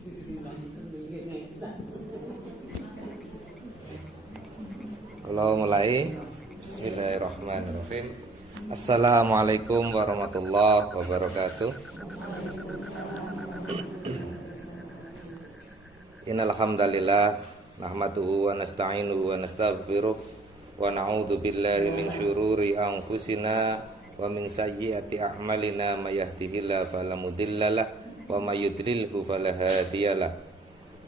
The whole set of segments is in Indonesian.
Halo, mulai. Bismillahirrahmanirrahim. Assalamualaikum warahmatullahi wabarakatuh. Innal hamdalillah nahmaduhu wa nasta'inuhu wa nastaghfiruh wa na'udzu billahi min syururi anfusina wa min sayyiati a'malina may yahdihillahu fala mudhillalah wa may yudlilhu fala hadiyalah.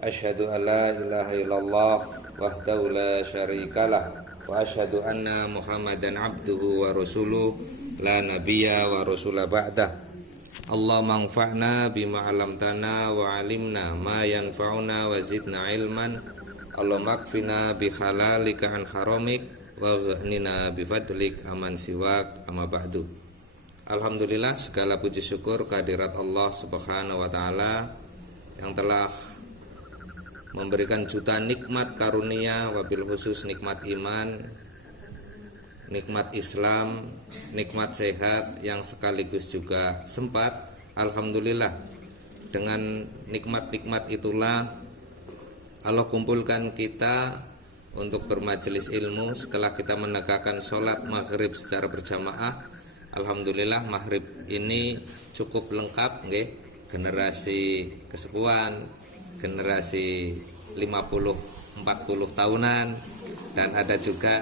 Asyhadu an la ilaha illallah wahdahu la syarikalah wa asyhadu anna Muhammadan abduhu wa rasuluh la nabiyya wa rasula ba'dah. Allahumma anfa'na bima 'allamtana wa 'allimna ma yanfa'una wa zidna ilman. Allahumma kfina bi halalika an haramik wa ghnina bi fadlik aman siwak amma ba'du. Alhamdulillah, segala puji syukur kehadirat Allah Subhanahu wa taala yang telah memberikan jutaan nikmat karunia, wabil khusus nikmat iman, nikmat Islam, nikmat sehat yang sekaligus juga sempat. Alhamdulillah, dengan nikmat-nikmat itulah Allah kumpulkan kita untuk bermajelis ilmu setelah kita menegakkan sholat maghrib secara berjamaah. Alhamdulillah, maghrib ini cukup lengkap, nggih. Generasi kesepuan, generasi 50-40 tahunan, dan ada juga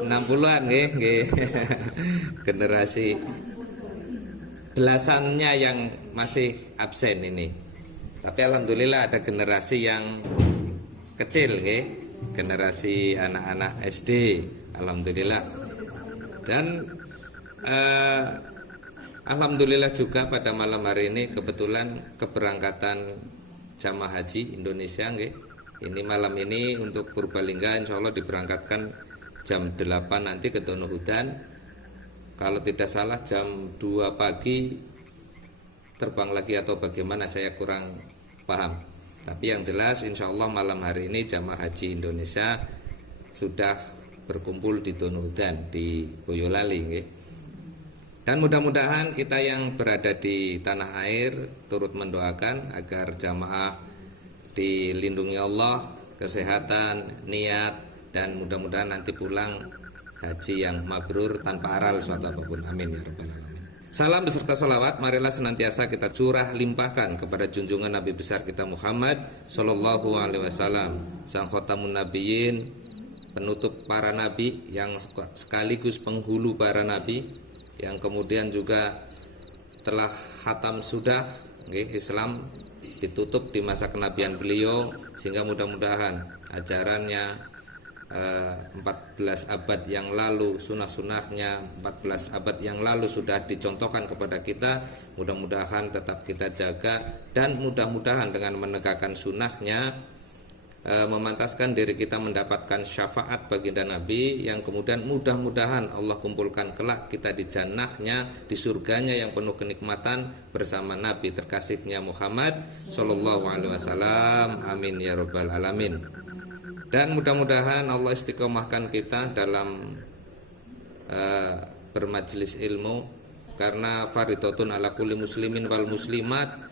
60-an nggih. Generasi belasannya yang masih absen ini. Tapi alhamdulillah ada generasi yang kecil nggih, generasi anak-anak SD, alhamdulillah. Dan alhamdulillah juga pada malam hari ini kebetulan keberangkatan jamaah haji Indonesia nggih. Ini malam ini untuk Purbalingga insyaallah diberangkatkan jam 8 nanti ke Donohudan. Kalau tidak salah jam 2 pagi terbang lagi atau bagaimana saya kurang paham. Tapi yang jelas insyaallah malam hari ini jamaah haji Indonesia sudah berkumpul di Donohudan di Boyolali nggih. Dan mudah-mudahan kita yang berada di tanah air turut mendoakan agar jamaah dilindungi Allah, kesehatan, niat, dan mudah-mudahan nanti pulang haji yang mabrur tanpa aral suatu apapun. Amin ya rabbal alamin. Salam beserta salawat marilah senantiasa kita curah limpahkan kepada junjungan Nabi besar kita Muhammad sallallahu alaihi wasallam, sang khatamun nabiyyin, penutup para nabi yang sekaligus penghulu para nabi, yang kemudian juga telah khatam sudah Islam ditutup di masa kenabian beliau, sehingga mudah-mudahan ajarannya 14 abad yang lalu, sunnah-sunnahnya 14 abad yang lalu sudah dicontohkan kepada kita. Mudah-mudahan tetap kita jaga, dan mudah-mudahan dengan menegakkan sunnahnya memantaskan diri kita mendapatkan syafaat baginda Nabi, yang kemudian mudah-mudahan Allah kumpulkan kelak kita di jannahnya, di surganya yang penuh kenikmatan bersama Nabi terkasihnya Muhammad sallallahu alaihi wasallam. Amin ya rabbal alamin. Dan mudah-mudahan Allah istiqomahkan kita dalam bermajelis ilmu, karena faridotun ala kulli muslimin wal muslimat,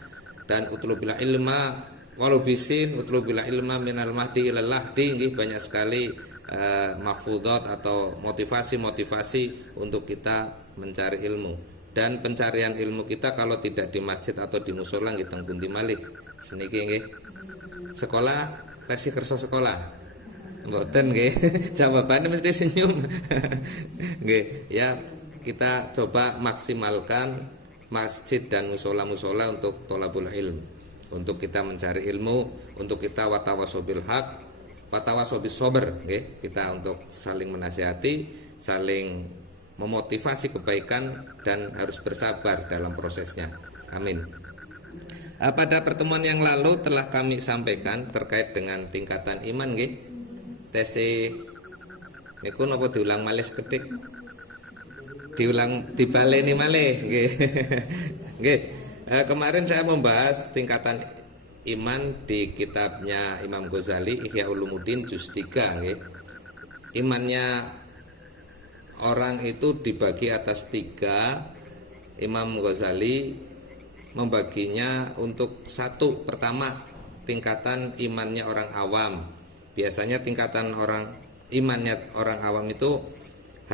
dan utlubil ilma walau bisin, utlubil ilma minal mahdi ilal lahdi. Banyak sekali mahfudhat atau motivasi-motivasi untuk kita mencari ilmu. Dan pencarian ilmu kita kalau tidak di masjid atau di musola nggih teng pundi malih seniki nggih. Sekolah versi kersa sekolah mboten nggih. Jawabannya mesti senyum. Nggih, ya kita coba maksimalkan masjid dan musola-musola untuk thalabul ilm, untuk kita mencari ilmu, untuk kita watawasobil haq, watawasobil sober, kita untuk saling menasihati, saling memotivasi kebaikan, dan harus bersabar dalam prosesnya. Amin. Pada pertemuan yang lalu telah kami sampaikan terkait dengan tingkatan iman, tesi niku napa diulang malih seketik, diulang dibaleni malih, nggih. Kemarin saya membahas tingkatan iman di kitabnya Imam Ghazali Ihya Ulumuddin juz 3 nggih. Imannya orang itu dibagi atas 3. Imam Ghazali membaginya untuk satu. Pertama, tingkatan imannya orang awam. Biasanya tingkatan imannya orang awam itu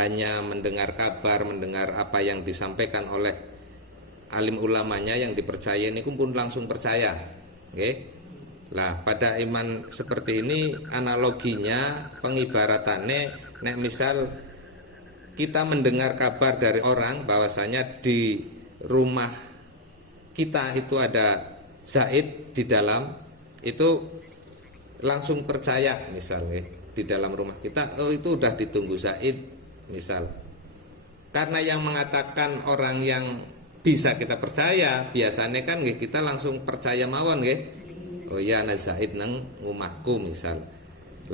hanya mendengar kabar, mendengar apa yang disampaikan oleh alim ulamanya yang dipercaya ini pun langsung percaya. Oke. Lah, pada iman seperti ini analoginya, pengibaratannya, nek misal kita mendengar kabar dari orang bahwasanya di rumah kita itu ada Zaid di dalam, itu langsung percaya misalnya di dalam rumah kita, oh itu udah ditunggu Zaid misal. Karena yang mengatakan orang yang bisa kita percaya, biasanya kan kita langsung percaya mawon nggih. Oh iya, ana Zaid nang rumahku misal.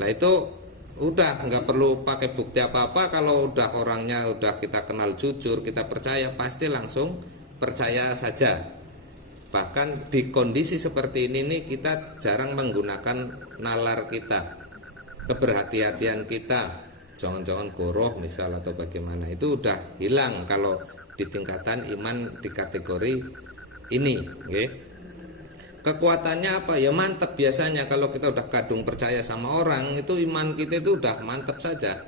Lah itu udah nggak perlu pakai bukti apa-apa. Kalau udah orangnya udah kita kenal jujur, kita percaya, pasti langsung percaya saja. Bahkan di kondisi seperti ini nih, kita jarang menggunakan nalar kita, keberhati-hatian kita, jangan-jangan goroh misal atau bagaimana, itu udah hilang kalau di tingkatan iman di kategori ini. Okay. Kekuatannya apa? Ya mantap. Biasanya kalau kita udah kadung percaya sama orang, itu iman kita itu udah mantap saja.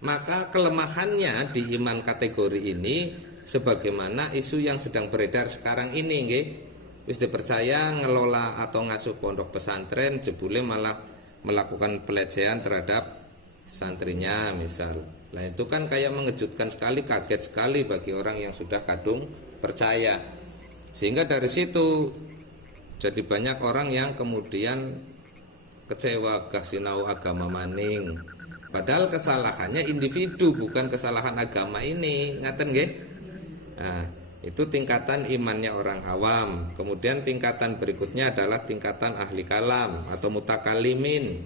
Maka kelemahannya di iman kategori ini, sebagaimana isu yang sedang beredar sekarang ini, nggih. Wis dipercaya ngelola atau ngasuh pondok pesantren, jebule malah melakukan pelecehan terhadap santrinya misal. Nah itu kan kayak mengejutkan sekali, kaget sekali bagi orang yang sudah kadung percaya. Sehingga dari situ jadi banyak orang yang kemudian kecewa, gak sinau agama maning. Padahal kesalahannya individu, bukan kesalahan agama ini. Ngaten nggih? Nah, itu tingkatan imannya orang awam. Kemudian tingkatan berikutnya adalah tingkatan ahli kalam atau mutakalimin,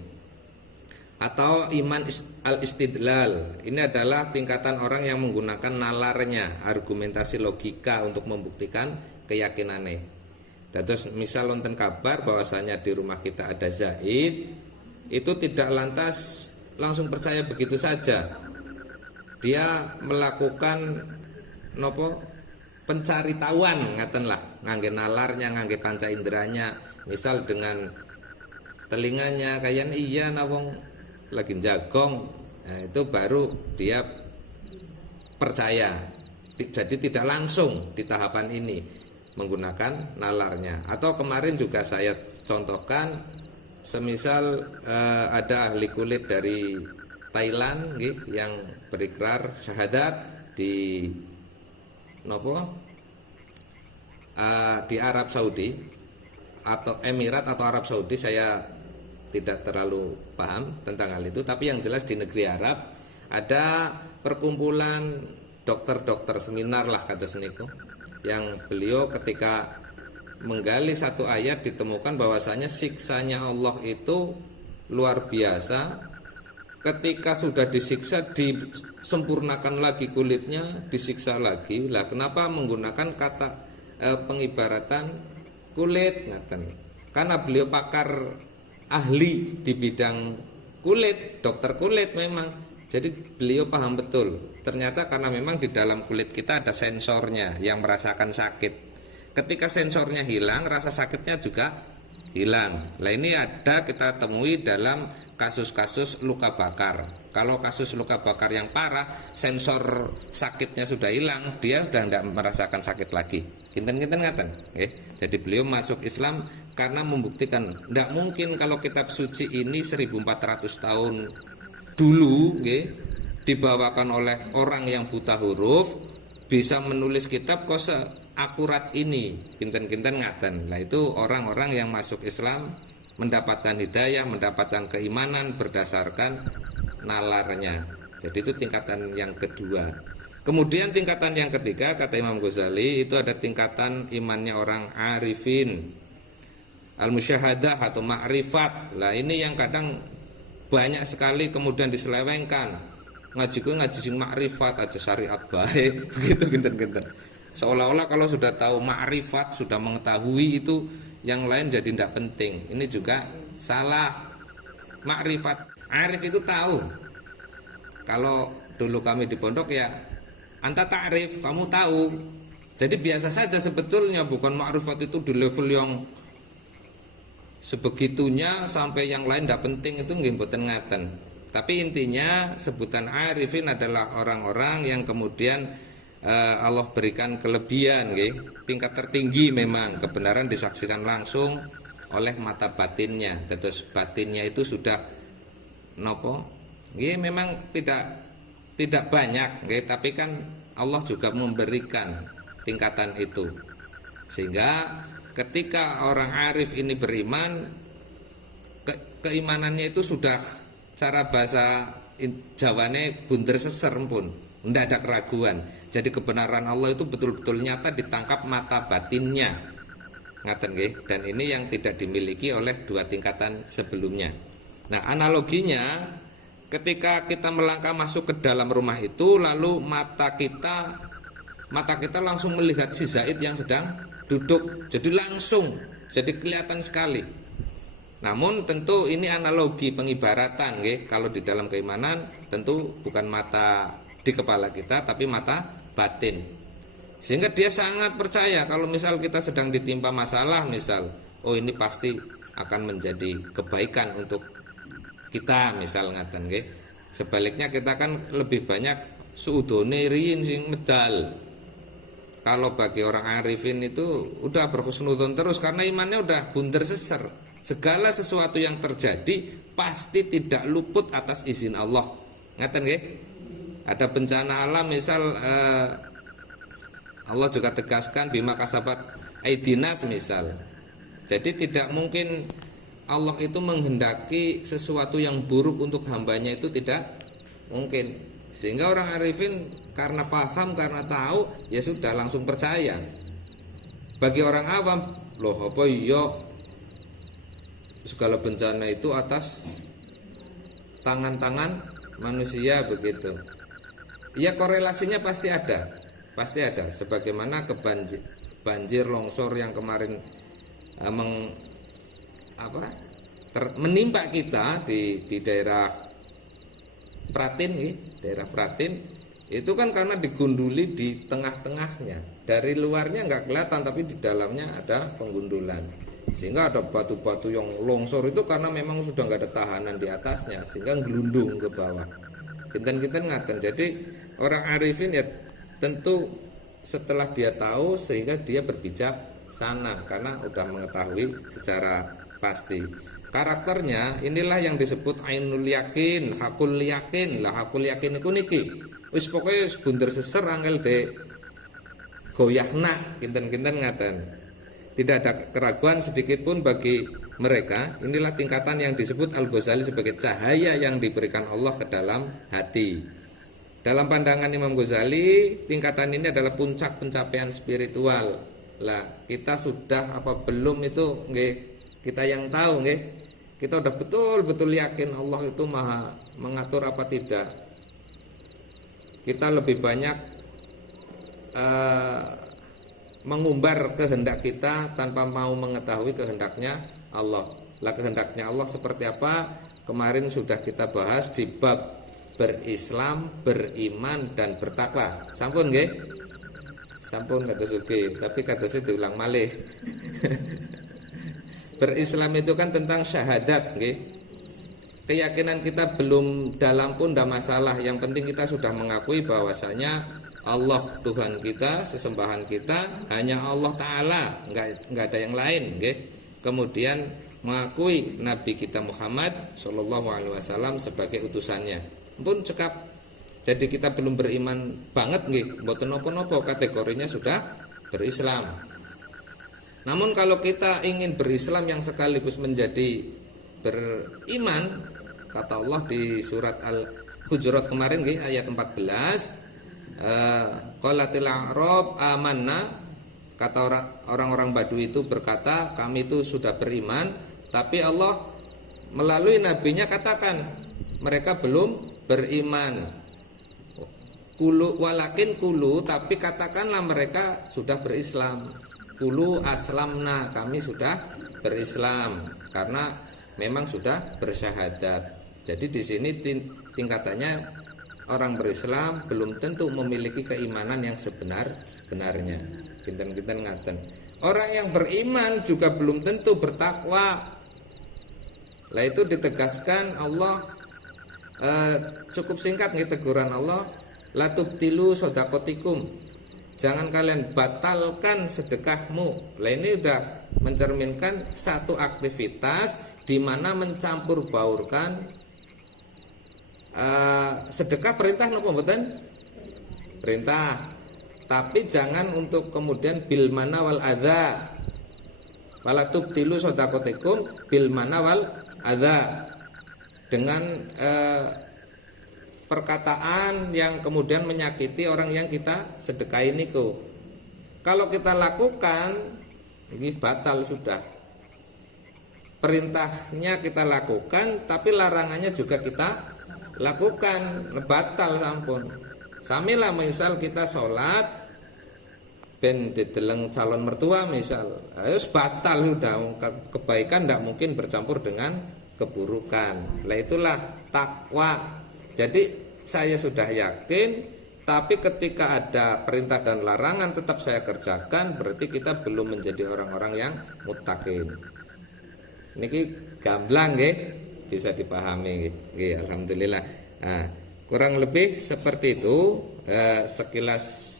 atau iman al-istidlal. Ini adalah tingkatan orang yang menggunakan nalarnya, argumentasi logika untuk membuktikan keyakinannya. Terus misal wonten kabar bahwasanya di rumah kita ada Zaid, itu tidak lantas langsung percaya begitu saja. Dia melakukan nopo pencaritahuan, ngaten lah, ngangge nalarnya, ngangge panca inderanya, misal dengan telinganya kayak iya nawong lagi jagong. Nah, itu baru dia percaya. Jadi tidak langsung di tahapan ini menggunakan nalarnya. Atau kemarin juga saya contohkan, semisal ada ahli kulit dari Thailand yang berikrar syahadat di di Arab Saudi atau Emirat atau Arab Saudi, saya tidak terlalu paham tentang hal itu, tapi yang jelas di negeri Arab ada perkumpulan dokter-dokter seminar lah kata seniku, yang beliau ketika menggali satu ayat ditemukan bahwasanya siksanya Allah itu luar biasa. Ketika sudah disiksa, disempurnakan lagi kulitnya, disiksa lagi. Lah kenapa menggunakan kata pengibaratan kulit? Ngaten. Karena beliau pakar ahli di bidang kulit, dokter kulit memang. Jadi beliau paham betul. Ternyata karena memang di dalam kulit kita ada sensornya yang merasakan sakit. Ketika sensornya hilang, rasa sakitnya juga hilang. Nah ini ada kita temui dalam kasus-kasus luka bakar. Kalau kasus luka bakar yang parah, sensor sakitnya sudah hilang, dia sudah tidak merasakan sakit lagi. Kinten-kinten ngaten. Jadi beliau masuk Islam karena membuktikan tidak mungkin kalau kitab suci ini 1400 tahun dulu dibawakan oleh orang yang buta huruf bisa menulis kitab kok akurat ini. Kinten-kinten ngaten. Nah itu orang-orang yang masuk Islam mendapatkan hidayah, mendapatkan keimanan berdasarkan nalarnya. Jadi itu tingkatan yang kedua. Kemudian tingkatan yang ketiga kata Imam Ghazali itu ada tingkatan imannya orang arifin, al-musyahadah atau ma'rifat. Lah ini yang kadang banyak sekali kemudian diselewengkan. Ngaji sing ma'rifat aja syariat baik begitu kinten-kinten. Seolah-olah kalau sudah tahu ma'rifat, sudah mengetahui itu, yang lain jadi tidak penting. Ini juga salah. Ma'rifat, arif itu tahu. Kalau dulu kami di pondok ya anta ta'rif, kamu tahu. Jadi biasa saja sebetulnya, bukan ma'rifat itu di level yang sebegitunya sampai yang lain tidak penting, itu nggih mboten ngaten. Tapi intinya sebutan arifin adalah orang-orang yang kemudian Allah berikan kelebihan, nggih, tingkat tertinggi memang kebenaran disaksikan langsung oleh mata batinnya. Terus batinnya itu sudah nopo, nggih, memang tidak banyak, nggih, tapi kan Allah juga memberikan tingkatan itu, sehingga ketika orang arif ini beriman, keimanannya itu sudah, cara bahasa Jawane, bunder seser pun, tidak ada keraguan. Jadi kebenaran Allah itu betul-betul nyata ditangkap mata batinnya, ngaten nggih. Dan ini yang tidak dimiliki oleh dua tingkatan sebelumnya. Nah, analoginya ketika kita melangkah masuk ke dalam rumah itu, lalu mata kita langsung melihat si Zaid yang sedang duduk, jadi langsung, jadi kelihatan sekali. Namun tentu ini analogi pengibaratan, nggih. Kalau di dalam keimanan tentu bukan mata di kepala kita, tapi mata batin. Sehingga dia sangat percaya kalau misal kita sedang ditimpa masalah, misal, oh ini pasti akan menjadi kebaikan untuk kita, misal ngaten, nggih. Sebaliknya kita kan lebih banyak suudone riyin sing medal. Kalau bagi orang arifin itu udah berhusnudzon terus karena imannya udah bunder seser. Segala sesuatu yang terjadi pasti tidak luput atas izin Allah. Ngaten nggih? Ada bencana alam misal, Allah juga tegaskan bima kasabat aidinas misal. Jadi tidak mungkin Allah itu menghendaki sesuatu yang buruk untuk hambanya, itu tidak mungkin. Sehingga orang arifin karena paham, karena tahu, ya sudah langsung percaya. Bagi orang awam, loh apa iya segala bencana itu atas tangan-tangan manusia begitu. Ya korelasinya pasti ada. Sebagaimana banjir longsor yang kemarin menimpa kita di daerah Pratin, daerah Pratin itu kan karena digunduli di tengah-tengahnya. Dari luarnya nggak kelihatan, tapi di dalamnya ada penggundulan. Sehingga ada batu-batu yang longsor itu karena memang sudah nggak ada tahanan di atasnya, sehingga gelundung ke bawah. Kinten-kinten ngaten. Jadi orang arifin ya tentu setelah dia tahu, sehingga dia berpijak sana karena sudah mengetahui secara pasti. Karakternya inilah yang disebut ainul yakin, hakul yakin. Lah hakul yakin iku niki wis pokoke bunder seser angel de goyahna, kinten-kinten ngaten. Tidak ada keraguan sedikit pun bagi mereka. Inilah tingkatan yang disebut Al-Ghazali sebagai cahaya yang diberikan Allah ke dalam hati. Dalam pandangan Imam Ghazali, tingkatan ini adalah puncak pencapaian spiritual. Lah, kita sudah apa belum itu, nggih, kita yang tahu, nggih. Kita udah betul-betul yakin Allah itu maha mengatur apa tidak. Kita lebih banyak mengumbar kehendak kita tanpa mau mengetahui kehendaknya Allah. Lah kehendaknya Allah seperti apa? Kemarin sudah kita bahas di bab berislam, beriman dan bertakwa. Sampun nggih? Sampun kados ugi, tapi kadosnya diulang malih. Berislam itu kan tentang syahadat, nggih. Keyakinan kita belum dalam pun tidak masalah. Yang penting kita sudah mengakui bahwasanya Allah Tuhan kita, sesembahan kita hanya Allah Ta'ala, enggak ada yang lain, nggih. Kemudian mengakui Nabi kita Muhammad Sallallahu Alaihi Wasallam sebagai utusannya pun cekap. Jadi kita belum beriman banget, nggih, mboten napa-napa, kategorinya sudah berislam. Namun kalau kita ingin berislam yang sekaligus menjadi beriman, kata Allah di surat Al-Hujurat kemarin, nggih, ayat 14, qalatil a'rab amanna, kata orang-orang Badui itu berkata kami itu sudah beriman, tapi Allah melalui nabinya katakan mereka belum beriman. Kulu walakin kulu, tapi katakanlah mereka sudah berislam. Kulu aslamna, kami sudah berislam karena memang sudah bersyahadat. Jadi di sini tingkatannya orang berislam belum tentu memiliki keimanan yang sebenar-benarnya. Kinten-kinten ngaten. Orang yang beriman juga belum tentu bertakwa. Lah itu ditegaskan Allah, cukup singkat nih teguran Allah, la tubtilu sodakotikum, jangan kalian batalkan sedekahmu. Lah ini udah mencerminkan satu aktivitas di mana mencampur baurkan sedekah perintah nopo mboten? Perintah. Tapi jangan untuk kemudian bil mana wal adza. Wala tubtilu sodakotikum bil mana wal adza. Dengan perkataan yang kemudian menyakiti orang yang kita sedekahi niku. Kalau kita lakukan, ini batal sudah. Perintahnya kita lakukan, tapi larangannya juga kita lakukan, batal sampun. Samilah misal kita sholat ben dideleng calon mertua misal, harus batal sudah. Kebaikan tidak mungkin bercampur dengan keburukan. Lah itulah takwa. Jadi saya sudah yakin, tapi ketika ada perintah dan larangan tetap saya kerjakan, berarti kita belum menjadi orang-orang yang muttaqin. Niki gamblang nggih, bisa dipahami nggih, alhamdulillah. Nah, kurang lebih seperti itu sekilas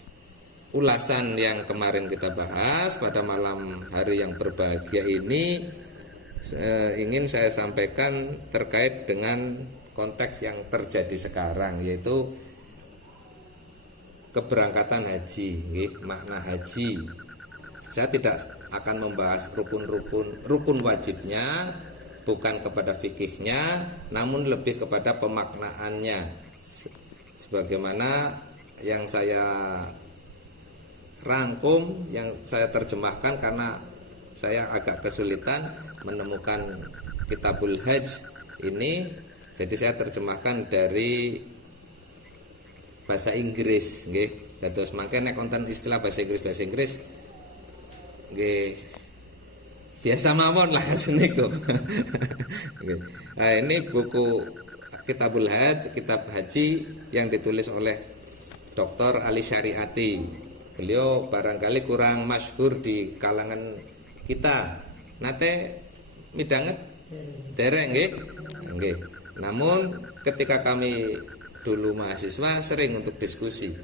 ulasan yang kemarin kita bahas pada malam hari yang berbahagia ini. Ingin saya sampaikan terkait dengan konteks yang terjadi sekarang, yaitu keberangkatan haji, makna haji. Saya tidak akan membahas rukun wajibnya, bukan kepada fikihnya, namun lebih kepada pemaknaannya. Sebagaimana yang saya rangkum, yang saya terjemahkan karena saya agak kesulitan menemukan Kitabul Hajj ini, jadi saya terjemahkan dari bahasa Inggris nggih. Dados mangke nek konten istilah bahasa Inggris nggih biasa mawon lah seniku. Nah, ini buku Kitabul Hajj, kitab haji yang ditulis oleh Dr. Ali Syariati. Beliau barangkali kurang masyhur di kalangan kita. Nate midanget dereng nggih. Nggih. Namun ketika kami dulu mahasiswa sering untuk diskusi,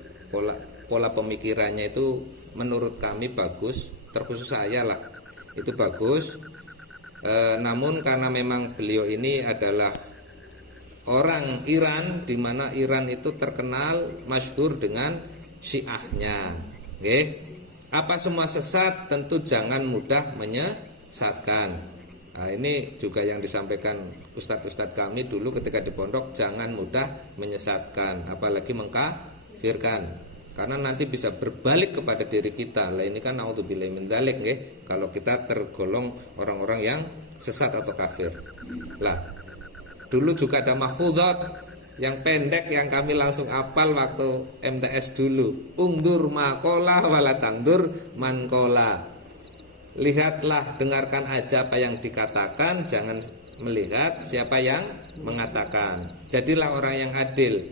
pola pemikirannya itu menurut kami bagus, terkhusus saya lah. Itu bagus. Namun karena memang beliau ini adalah orang Iran, di mana Iran itu terkenal masyhur dengan Syiahnya. Oke. Apa semua sesat tentu jangan mudah menyesatkan. Nah, ini juga yang disampaikan ustadz-ustadz kami dulu ketika di pondok, jangan mudah menyesatkan, apalagi mengkafirkan, karena nanti bisa berbalik kepada diri kita. Lah ini kan naudzubillahi min dzalik nggih, kalau kita tergolong orang-orang yang sesat atau kafir. Lah, dulu juga ada mahfuzat yang pendek yang kami langsung hafal waktu MTS dulu. Ungdur makola walatangdur mankola. Lihatlah, dengarkan aja apa yang dikatakan, jangan melihat siapa yang mengatakan. Jadilah orang yang adil.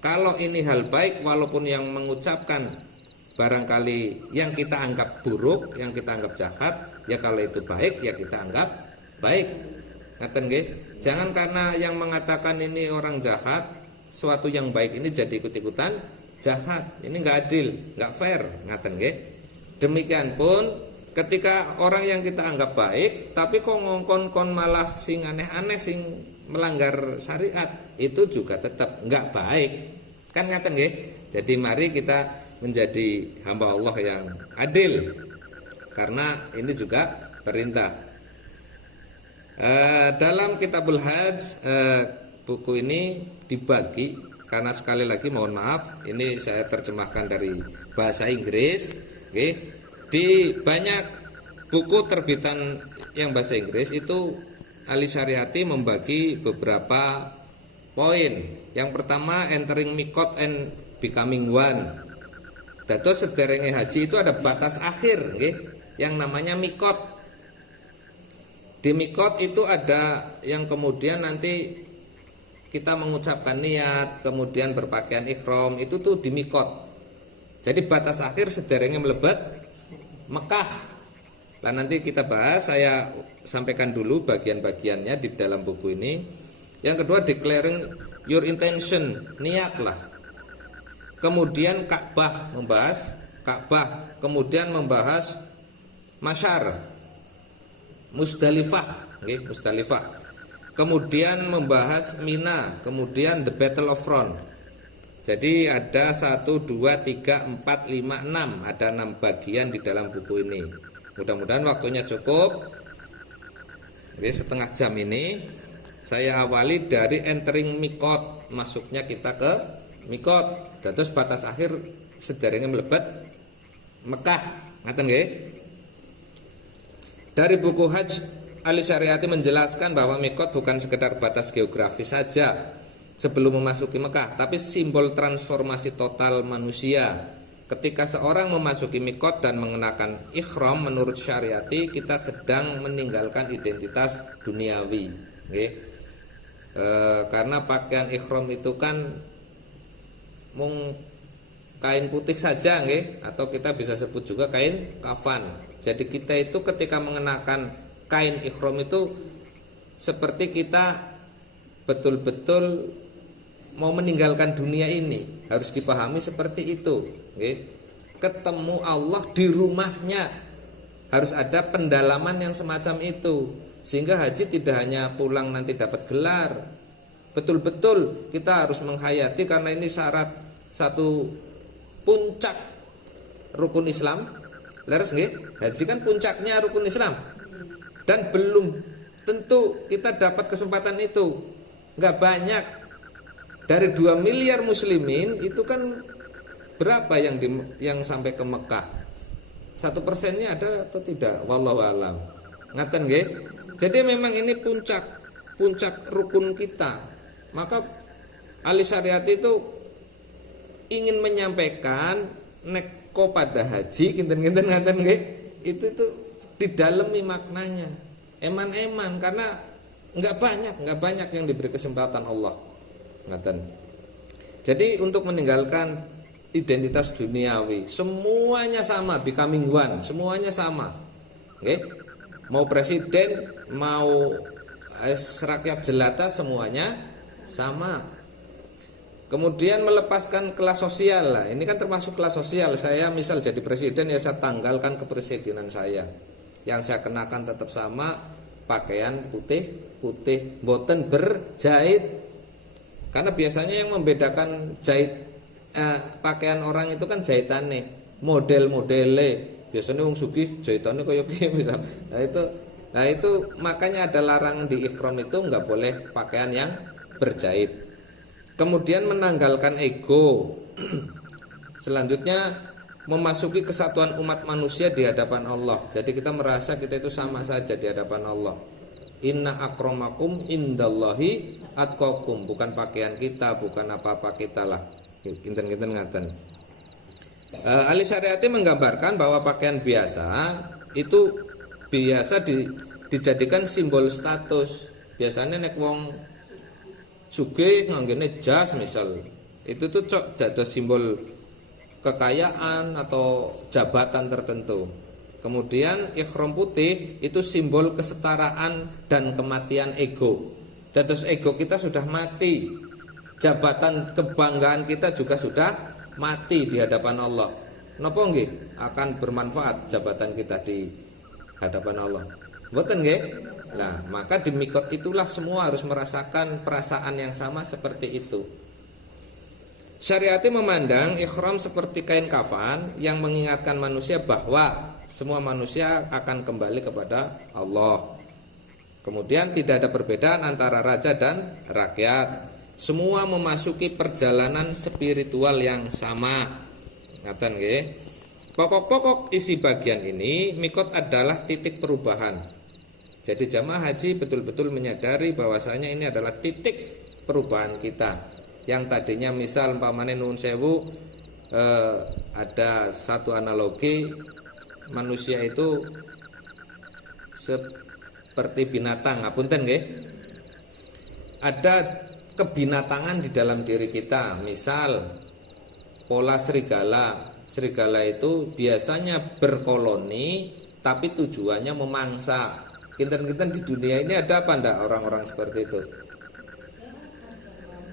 Kalau ini hal baik, walaupun yang mengucapkan barangkali yang kita anggap buruk, yang kita anggap jahat, ya kalau itu baik ya kita anggap baik. Ngaten nggih? Jangan karena yang mengatakan ini orang jahat, suatu yang baik ini jadi ikut-ikutan jahat. Ini enggak adil, enggak fair, ngaten nggih? Demikian pun ketika orang yang kita anggap baik tapi kok ngongkon-kon malah sing aneh-aneh, sing melanggar syariat, itu juga tetap enggak baik. Kan ngaten nggih? Jadi mari kita menjadi hamba Allah yang adil, karena ini juga perintah. Dalam Kitabul Hajj, buku ini dibagi, karena sekali lagi mohon maaf, ini saya terjemahkan dari bahasa Inggris. Okay. Di banyak buku terbitan yang bahasa Inggris itu Ali Syariati membagi beberapa poin. Yang pertama, entering mikot and becoming one. Dados sederenge haji itu ada batas akhir, okay, yang namanya mikot. Di mikot itu ada yang kemudian nanti kita mengucapkan niat, kemudian berpakaian ihram itu tuh di mikot. Jadi batas akhir sederenge mlebet Mekah. Nah nanti kita bahas, saya sampaikan dulu bagian-bagiannya di dalam buku ini. Yang kedua, declaring your intention, niatlah. Kemudian Ka'bah, membahas Ka'bah. Kemudian membahas Masyar, Musdalifah, okay, Musdalifah. Kemudian membahas Mina, kemudian the Battle of Ron. Jadi ada 1, 2, 3, 4, 5, 6. Ada 6 bagian di dalam buku ini. Mudah-mudahan waktunya cukup. Jadi setengah jam ini saya awali dari entering mikot, masuknya kita ke mikot. Terus batas akhir sederenge mlebet Mekah. Ngaten nggih? Dari buku Hajj, Ali Syariati menjelaskan bahwa mikot bukan sekedar batas geografis saja sebelum memasuki Mekah, tapi simbol transformasi total manusia. Ketika seorang memasuki mikot dan mengenakan ihram, menurut Syariati kita sedang meninggalkan identitas duniawi, okay? Karena pakaian ihram itu kan mung kain putih saja, okay? Atau kita bisa sebut juga kain kafan. Jadi kita itu ketika mengenakan kain ihram itu seperti kita betul-betul mau meninggalkan dunia ini, harus dipahami seperti itu. Okay? Ketemu Allah di rumahnya, harus ada pendalaman yang semacam itu, sehingga haji tidak hanya pulang nanti dapat gelar. Betul-betul kita harus menghayati, karena ini syarat satu puncak rukun Islam. Leres nggih? Haji kan puncaknya rukun Islam, dan belum tentu kita dapat kesempatan itu. Nggak banyak. Dari 2 miliar muslimin itu kan berapa yang sampai ke Mekah? 1%-nya ada atau tidak? Wallahu alam. Ngaten nggih? Jadi memang ini puncak rukun kita. Maka Ali Syariati itu ingin menyampaikan neko pada haji, kinten-kinten ngaten nggih. Itu didalemi maknanya. Eman-eman, karena nggak banyak yang diberi kesempatan Allah. Ngaten. Jadi untuk meninggalkan identitas duniawi, semuanya sama, becoming one, semuanya sama. Okay? Mau presiden, mau rakyat jelata, semuanya sama. Kemudian melepaskan kelas sosial lah. Ini kan termasuk kelas sosial. Saya misal jadi presiden, ya saya tanggalkan kepresidenan saya. Yang saya kenakan tetap sama, pakaian putih, boten berjahit. Karena biasanya yang membedakan pakaian orang itu kan jahitannya, model-modele. Biasanya wong sugih jahitannya kaya piye misal. Nah itu makanya ada larangan di ihram itu nggak boleh pakaian yang berjahit. Kemudian menanggalkan ego. Selanjutnya memasuki kesatuan umat manusia di hadapan Allah. Jadi kita merasa kita itu sama saja di hadapan Allah. Inna akramakum indallahi atqakum, bukan pakaian kita, bukan apa-apa kita lah. Kinten-kinten ngaten. Ali Syariati menggambarkan bahwa pakaian biasa itu biasa dijadikan simbol status. Biasanya nek wong sugih nganggene jas misal, itu tuh dados simbol kekayaan atau jabatan tertentu. Kemudian ihram putih itu simbol kesetaraan dan kematian ego. Dados ego kita sudah mati, jabatan kebanggaan kita juga sudah mati di hadapan Allah. Napa nggih? Akan bermanfaat jabatan kita di hadapan Allah. Mboten nggih? Nah, maka di mikot itulah semua harus merasakan perasaan yang sama seperti itu. Syariati memandang ihram seperti kain kafan yang mengingatkan manusia bahwa semua manusia akan kembali kepada Allah. Kemudian tidak ada perbedaan antara raja dan rakyat. Semua memasuki perjalanan spiritual yang sama. Ngaten nggih. Pokok-pokok isi bagian ini, mikot adalah titik perubahan. Jadi jamaah haji betul-betul menyadari bahwasanya ini adalah titik perubahan kita. Yang tadinya misal umpamane nuwun sewu, ada satu analogi, manusia itu seperti binatang, ngapunten nggih. Ada kebinatangan di dalam diri kita. Misal pola serigala. Serigala itu biasanya berkoloni tapi tujuannya memangsa. Kinten-kinten di dunia ini ada apa ndak orang-orang seperti itu?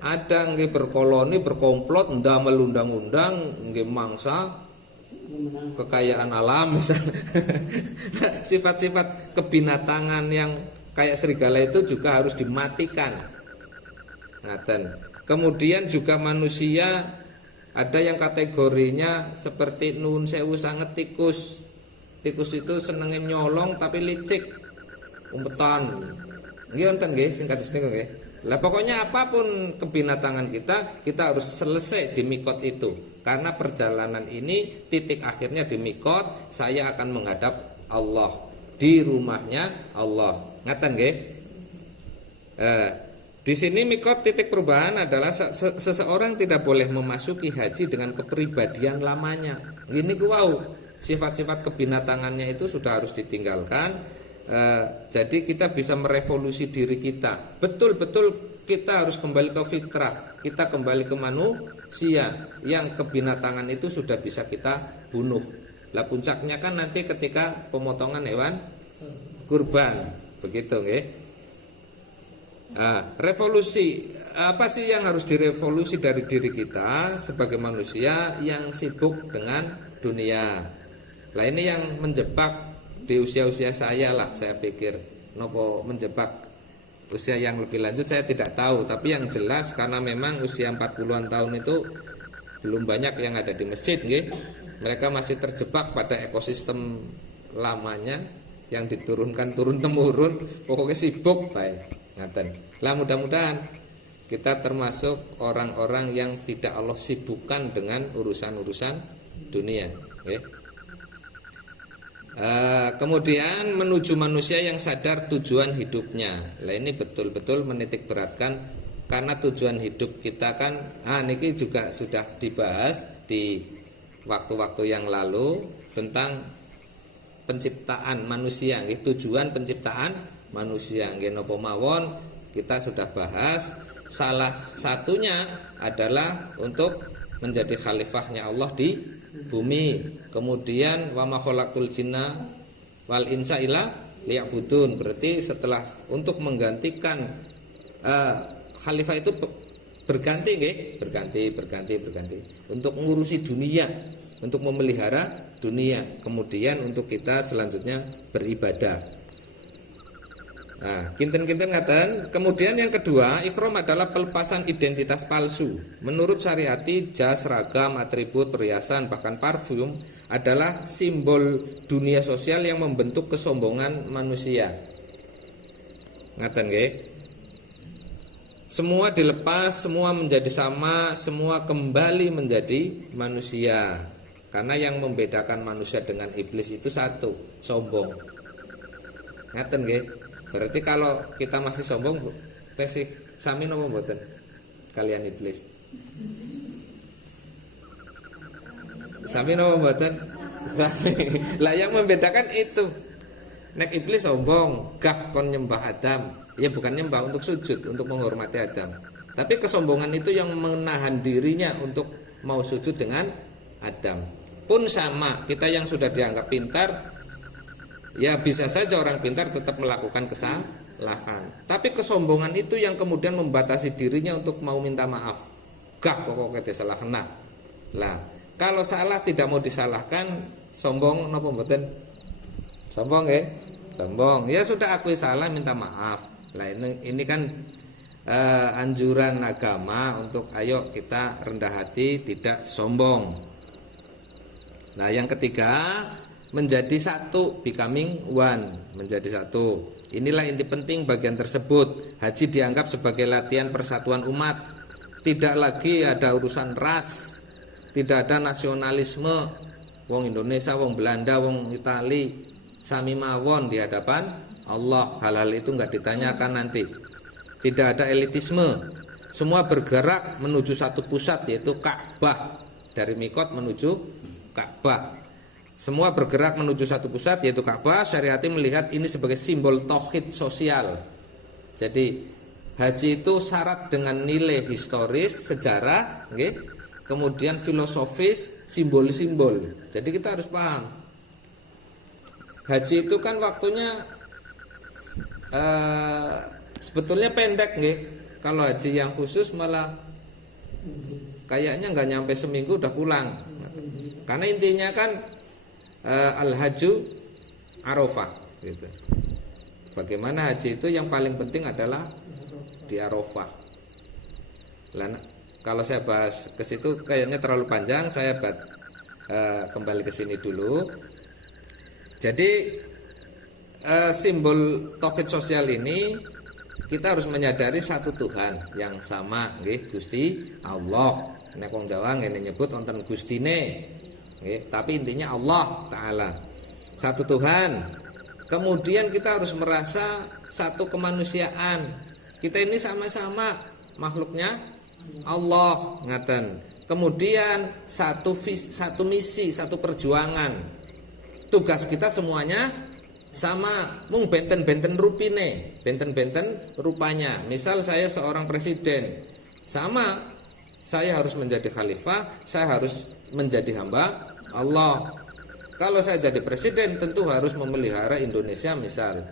Ada nggih berkoloni, berkomplot, ndamel undang-undang, nggih mangsa kekayaan alam misalnya. Sifat-sifat kebinatangan yang kayak serigala itu juga harus dimatikan. Ngaten. Kemudian juga manusia ada yang kategorinya seperti nun sewu sanget tikus. Tikus itu senengnya nyolong tapi licik, umpetan. Nggih wonten nggih sing kados niku nggih. Lah pokoknya apapun kebinatangan kita harus selesai di mikot itu. Karena perjalanan ini titik akhirnya di mikot, saya akan menghadap Allah di rumahnya Allah. Ngaten nggih? Di sini mikot titik perubahan adalah seseorang tidak boleh memasuki haji dengan kepribadian lamanya. Gini wow, sifat-sifat kebinatangannya itu sudah harus ditinggalkan. Jadi kita bisa merevolusi diri kita. Betul-betul kita harus kembali ke fitrah. Kita kembali ke manusia yang kebinatangan itu sudah bisa kita bunuh. Lah puncaknya kan nanti ketika pemotongan hewan kurban. Begitu nggih. Revolusi apa sih yang harus direvolusi dari diri kita sebagai manusia yang sibuk dengan dunia. Lah ini yang menjebak di usia-usia saya lah, saya pikir. Nopo menjebak usia yang lebih lanjut saya tidak tahu, tapi yang jelas karena memang usia 40-an tahun itu belum banyak yang ada di masjid nggih. Mereka masih terjebak pada ekosistem lamanya yang diturunkan turun temurun, pokoknya sibuk baik. Ngaten. Lah mudah-mudahan kita termasuk orang-orang yang tidak Allah sibukkan dengan urusan-urusan dunia. Okay. Kemudian menuju manusia yang sadar tujuan hidupnya. Lah ini betul-betul menitik beratkan karena tujuan hidup kita kan, niki juga sudah dibahas di waktu-waktu yang lalu tentang penciptaan manusia. Tujuan penciptaan manusia nggih napa mawon kita sudah bahas. Salah satunya adalah untuk menjadi khalifahnya Allah di bumi. Kemudian wa ma khalaqtul jinna wal insa illa liya'budun. Berarti setelah untuk menggantikan khalifah itu berganti nggih, berganti untuk mengurusi dunia, untuk memelihara dunia. Kemudian untuk kita selanjutnya beribadah. Kinten-kinten ngaten. Kemudian yang kedua, ihram adalah pelepasan identitas palsu. Menurut syariati, jas, seragam, atribut, perhiasan, bahkan parfum adalah simbol dunia sosial yang membentuk kesombongan manusia. Ngaten nggih? Semua dilepas, semua menjadi sama, semua kembali menjadi manusia. Karena yang membedakan manusia dengan iblis itu satu, sombong. Ngaten nggih? Berarti kalau kita masih sombong, tesih sami napa mboten kalian iblis? Sami napa mboten? Sami. Lah yang membedakan itu. Nek iblis sombong, gah kon nyembah Adam. Ya bukan nyembah untuk sujud, untuk menghormati Adam. Tapi kesombongan itu yang menahan dirinya untuk mau sujud dengan Adam. Pun sama, kita yang sudah dianggap pintar, ya bisa saja orang pintar tetap melakukan kesalahan. Tapi kesombongan itu yang kemudian membatasi dirinya untuk mau minta maaf. Gah pokoknya disalahkan. Lah, kalau salah tidak mau disalahkan, sombong napa mboten? Sombong nggih? Sombong. Ya sudah akui salah, minta maaf. Lah ini kan anjuran agama untuk ayo kita rendah hati, tidak sombong. Nah, yang ketiga, menjadi satu, becoming one, menjadi satu. Inilah inti penting bagian tersebut. Haji dianggap sebagai latihan persatuan umat. Tidak lagi ada urusan ras, tidak ada nasionalisme. Wong Indonesia, wong Belanda, wong Itali, sami mawon di hadapan Allah. Hal-hal itu enggak ditanyakan nanti. Tidak ada elitisme. Semua bergerak menuju satu pusat, yaitu Ka'bah. Dari Mikot menuju Ka'bah. Semua bergerak menuju satu pusat, yaitu Ka'bah. Syariati melihat ini sebagai simbol tauhid sosial. Jadi Haji itu syarat dengan nilai historis, sejarah, nggih. Kemudian filosofis, simbol-simbol. Jadi kita harus paham. Haji itu kan waktunya sebetulnya pendek, nggih. Kalau haji yang khusus malah kayaknya nggak nyampe seminggu udah pulang. Karena intinya kan al-haju Arafah gitu. Bagaimana haji itu yang paling penting adalah di Arafah. Kalau saya bahas ke situ kayaknya terlalu panjang, saya kembali ke sini dulu. Jadi simbol tauhid sosial ini kita harus menyadari satu Tuhan yang sama, nggih, Gusti Allah. Nek wong Jawa ngene nyebut wonten Gustine. Nggih, tapi intinya Allah taala. Satu Tuhan. Kemudian kita harus merasa satu kemanusiaan. Kita ini sama-sama makhluknya Allah, ngaten. Kemudian satu misi, satu perjuangan. Tugas kita semuanya sama, mung benten-benten rupine, benten-benten rupanya. Misal saya seorang presiden, sama, saya harus menjadi khalifah, saya harus menjadi hamba Allah. Kalau saya jadi presiden tentu harus memelihara Indonesia misal.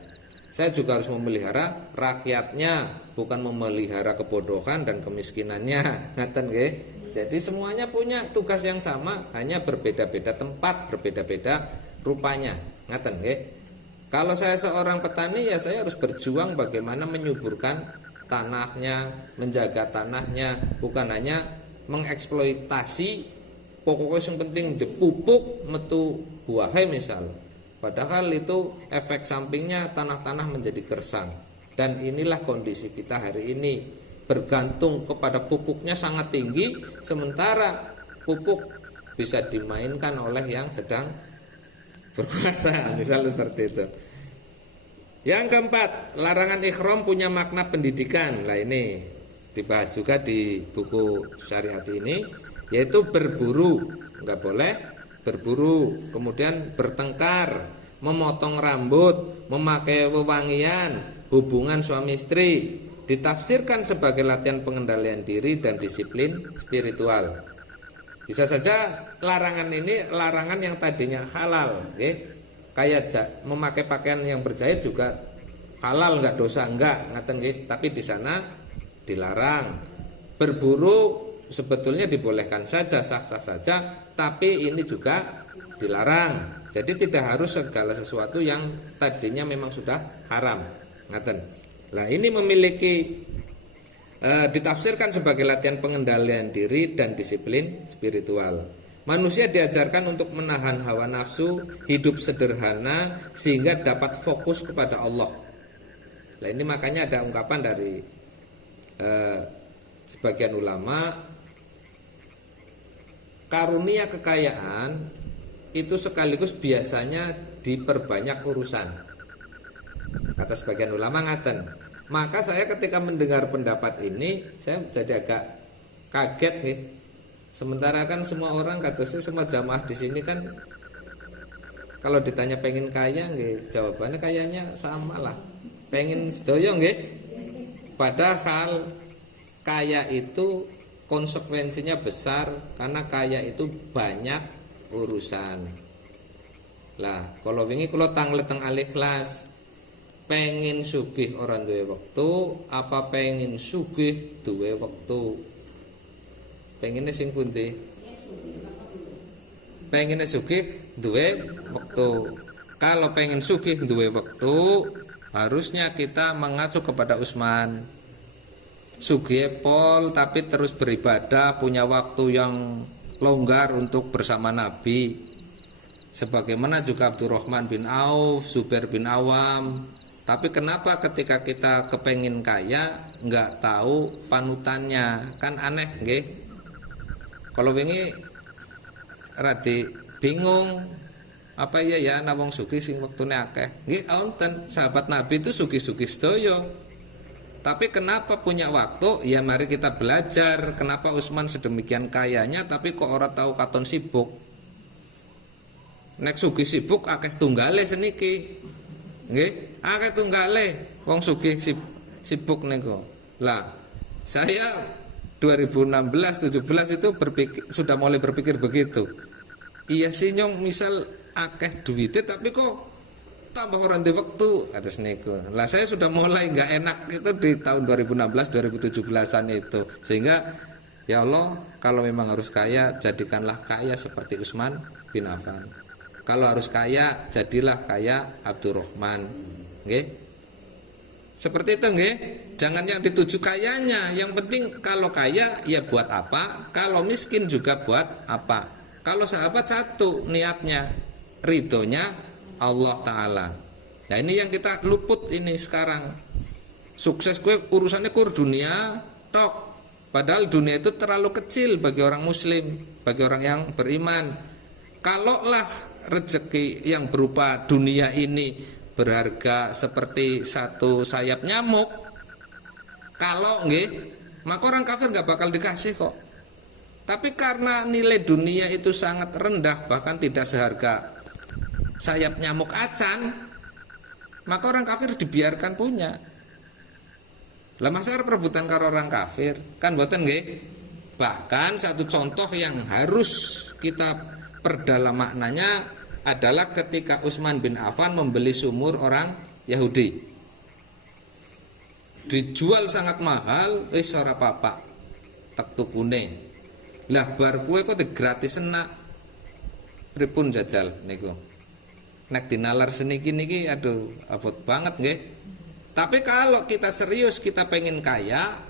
Saya juga harus memelihara rakyatnya, bukan memelihara kebodohan dan kemiskinannya, ngaten nggih. Jadi semuanya punya tugas yang sama, hanya berbeda-beda tempat, berbeda-beda rupanya, ngaten nggih. Kalau saya seorang petani ya saya harus berjuang bagaimana menyuburkan tanahnya, menjaga tanahnya, bukan hanya mengeksploitasi pokoknya yang penting dipupuk metu buahnya misal. Padahal itu efek sampingnya tanah-tanah menjadi gersang. Dan inilah kondisi kita hari ini, bergantung kepada pupuknya sangat tinggi, sementara pupuk bisa dimainkan oleh yang sedang berkuasa, misal seperti itu. Yang keempat, larangan ihram punya makna pendidikan. Nah ini dibahas juga di buku syariat ini, yaitu berburu, nggak boleh berburu, kemudian bertengkar, memotong rambut, memakai wewangian, hubungan suami istri, ditafsirkan sebagai latihan pengendalian diri dan disiplin spiritual. Bisa saja larangan ini larangan yang tadinya halal, kayak memakai pakaian yang berjahit juga halal, nggak dosa, enggak, ngaten, tapi di sana dilarang. Berburu sebetulnya dibolehkan saja, sah-sah saja, tapi ini juga dilarang. Jadi tidak harus segala sesuatu yang tadinya memang sudah haram, ngaten. Nah ini memiliki ditafsirkan sebagai latihan pengendalian diri dan disiplin spiritual. Manusia diajarkan untuk menahan hawa nafsu, hidup sederhana sehingga dapat fokus kepada Allah. Nah ini makanya ada ungkapan dari sebagian ulama, karunia kekayaan itu sekaligus biasanya diperbanyak urusan. Kata sebagian ulama ngaten. Maka saya ketika mendengar pendapat ini saya jadi agak kaget nih. Sementara kan semua orang katanya semua jamaah di sini kan kalau ditanya pengen kaya nggih, jawabannya kayaknya sama lah. Pengen sedoyo nggih. Padahal kaya itu konsekuensinya besar karena kaya itu banyak urusan. Lah, kalau wingi kula tanglet teng Al-Ikhlas, pengen sugih orang duwe waktu, apa pengen sugih duwe waktu? Pengennya sing pundi? Pengennya sugih duwe waktu. Kalau pengen sugih duwe waktu, harusnya kita mengacu kepada Utsman. Sugih pol tapi terus beribadah, punya waktu yang longgar untuk bersama Nabi. Sebagaimana juga Abdurrahman bin Auf, Zubair bin Awam. Tapi kenapa ketika kita kepengin kaya nggak tahu panutannya? Kan aneh nggih. Kalau wingi radi bingung apa ya ana wong sugih sing wektune akeh. Nggih wonten sahabat Nabi itu sugih-sugih sedaya. Tapi kenapa punya waktu? Ya mari kita belajar. Kenapa Utsman sedemikian kayanya tapi kok ora tahu katon sibuk. Nek sugih sibuk akeh tunggale seniki. Nggih, akeh tunggale wong sugih sibuk niku. Lah, saya 2016-17 itu sudah mulai berpikir begitu. Iya sih nyong, misal akeh duitnya tapi kok tambah orang di waktu atas niku. Lah saya sudah mulai nggak enak itu di tahun 2016-2017an itu. Sehingga ya Allah, kalau memang harus kaya, jadikanlah kaya seperti Utsman bin Affan. Kalau harus kaya, jadilah kaya Abdurrahman. Nggih. Seperti itu nggih. Jangan yang dituju kayanya, yang penting kalau kaya ya buat apa, kalau miskin juga buat apa. Kalau sahabat satu niatnya, ridhonya Allah Ta'ala. Nah ini yang kita luput ini sekarang. Sukses gue urusannya kur dunia tok. Padahal dunia itu terlalu kecil bagi orang muslim, bagi orang yang beriman. Kalaulah rezeki yang berupa dunia ini berharga seperti satu sayap nyamuk, kalau nggih, maka orang kafir nggak bakal dikasih kok. Tapi karena nilai dunia itu sangat rendah, bahkan tidak seharga sayap nyamuk acan, maka orang kafir dibiarkan punya. Lah masa perebutan karo orang kafir kan boten nggih. Bahkan satu contoh yang harus kita perdalam maknanya adalah ketika Utsman bin Affan membeli sumur orang Yahudi. Dijual sangat mahal, wis ora apa-apa. Tak tukune. Lah bar kowe kok gratis enak. Pripun jajal niku. Nek dinalar seniki niki aduh abot banget nggih. Tapi kalau kita serius, kita pengen kaya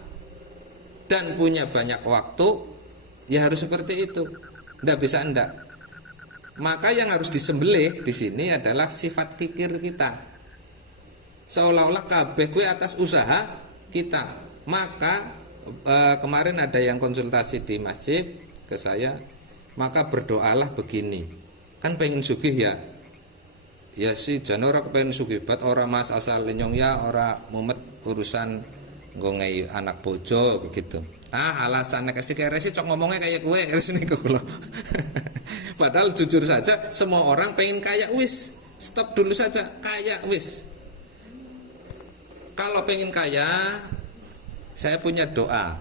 dan punya banyak waktu, ya harus seperti itu. Ndak bisa ndak. Maka yang harus disembelih di sini adalah sifat kikir kita. Seolah-olah kabeh kuwi atas usaha kita. Maka kemarin ada yang konsultasi di masjid ke saya, maka berdoalah begini. Kan pengen sugih ya. Ya sih jan ora kepengen sugih bat ora Mas asal nyong ya ora mumet urusan ngongai anak bojo begitu. Alasan nek sih cok ngomongnya kayak gue niku lho. Padahal jujur saja semua orang pengen kaya wis. Stop dulu saja, kaya wis. Kalau pengen kaya, saya punya doa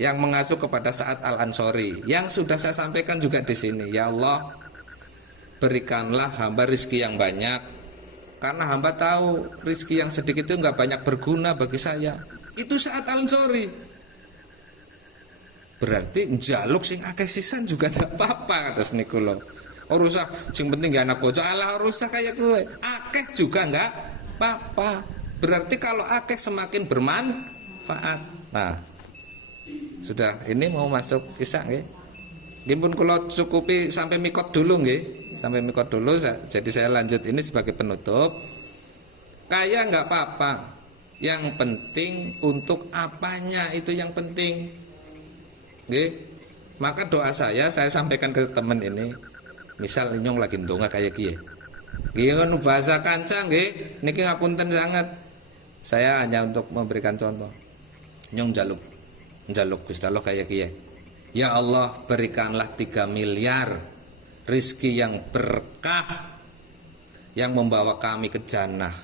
yang mengacu kepada Sa'ad Al-Ansori yang sudah saya sampaikan juga di sini. Ya Allah, berikanlah hamba rizki yang banyak, karena hamba tahu rizki yang sedikit itu nggak banyak berguna bagi saya. Itu Sa'ad Al-Ansori. Berarti njaluk sing akeh sisan juga ndak apa-apa atas niku lho. Ora sing penting gak anak bojo alah ora usah kayak gue. Akeh juga nggak apa-apa. Berarti kalau akeh semakin bermanfaat. Nah, sudah ini mau masuk kisah nggih. Nggih pun kula cukupi sampai mikot dulu nggih. Sampai mikot dulu jadi saya lanjut ini sebagai penutup. Kaya nggak apa-apa. Yang penting untuk apanya itu yang penting. Nggih. Maka doa saya sampaikan ke teman ini. Misal nyong lagi ndonga kayak kiye. Nggih ngono bahasa kanca nggih. Niki ngapunten sangat. Saya hanya untuk memberikan contoh. Nyong njaluk Gusti Allah kayak kiye. Ya Allah, berikanlah 3 miliar rizki yang berkah yang membawa kami ke jannah.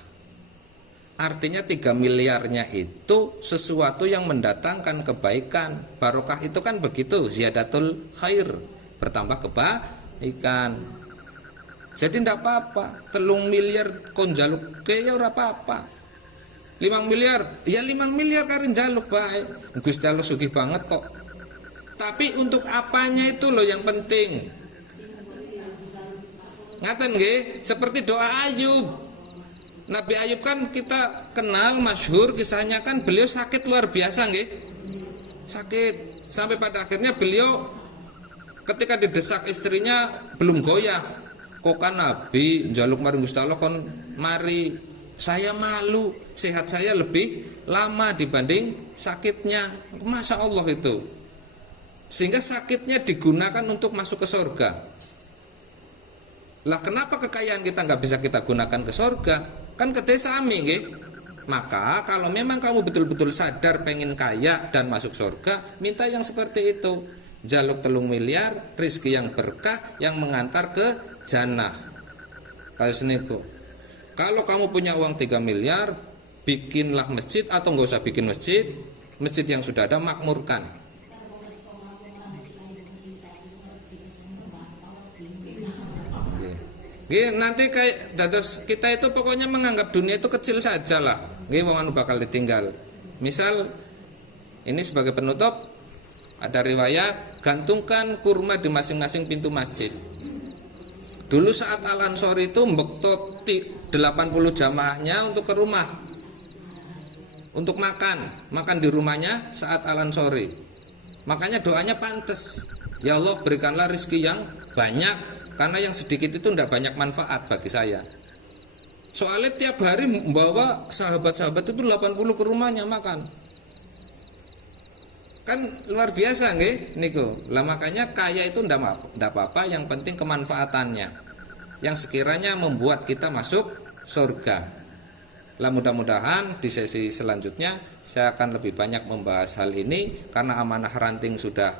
Artinya 3 miliarnya itu sesuatu yang mendatangkan kebaikan. Barokah itu kan begitu, ziyadatul khair, bertambah kebaikan. Jadi ndak apa-apa, 3 miliar kon njaluk ya ora apa-apa. 5 miliar, ya 5 miliar karen njaluk bae. Gusti Allah sugih banget kok. Tapi untuk apanya itu loh yang penting. Ngaten nggih, seperti doa Ayub. Nabi Ayub kan kita kenal masyhur kisahnya kan beliau sakit luar biasa nggih. Sakit sampai pada akhirnya beliau ketika didesak istrinya belum goyah. Kok kan Nabi njaluk maring Gusti Allah kon mari saya malu, sehat saya lebih lama dibanding sakitnya. Masya Allah itu. Sehingga sakitnya digunakan untuk masuk ke surga. Lah kenapa kekayaan kita nggak bisa kita gunakan ke surga? Kan ke desa nggih. Maka kalau memang kamu betul-betul sadar pengen kaya dan masuk surga, minta yang seperti itu. Jaluk 3 miliar, rizki yang berkah yang mengantar ke jannah. Kayak seniku. Kalau kamu punya uang 3 miliar, bikinlah masjid atau nggak usah bikin masjid, masjid yang sudah ada makmurkan. Nanti kayak dados kita itu pokoknya menganggap dunia itu kecil saja lah. Wong bakal ditinggal. Misal ini sebagai penutup, ada riwayat gantungkan kurma di masing-masing pintu masjid. Dulu saat Al-Ansori itu mbekto 80 jamaahnya untuk ke rumah, untuk makan di rumahnya saat Al-Ansori. Makanya doanya pantas, ya Allah berikanlah rezeki yang banyak, karena yang sedikit itu tidak banyak manfaat bagi saya. Soalnya tiap hari membawa sahabat-sahabat itu 80 ke rumahnya makan. Kan luar biasa nggih niku. Lah makanya kaya itu ndak apa-apa, yang penting kemanfaatannya yang sekiranya membuat kita masuk surga. Lah mudah-mudahan di sesi selanjutnya saya akan lebih banyak membahas hal ini, karena amanah ranting sudah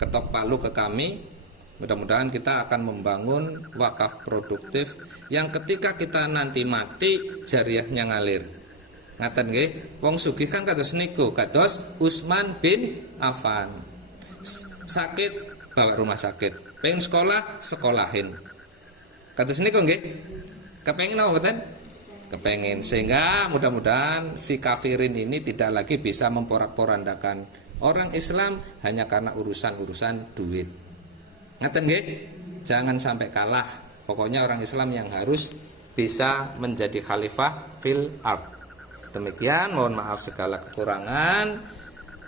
ketok palu ke kami. Mudah-mudahan kita akan membangun wakaf produktif yang ketika kita nanti mati jariahnya ngalir. Ngaten nggih, wong sugih kan kados niku, kados Utsman bin Affan. Sakit bawa rumah sakit, pengen sekolah sekolahin. Kados niku nggih. Kepengin apa mboten? Kepengin. Sehingga mudah-mudahan si kafirin ini tidak lagi bisa memporak-porandakan orang Islam hanya karena urusan-urusan duit. Ngaten nggih? Jangan sampai kalah. Pokoknya orang Islam yang harus bisa menjadi khalifah fil ardh. Demikian, mohon maaf segala kekurangan.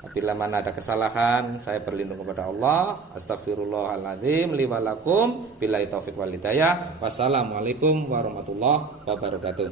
Apabila mana ada kesalahan, saya berlindung kepada Allah. Astagfirullahaladzim li wa lakum. Billahi taufiq wal hidayah. Wassalamualaikum warahmatullahi wabarakatuh.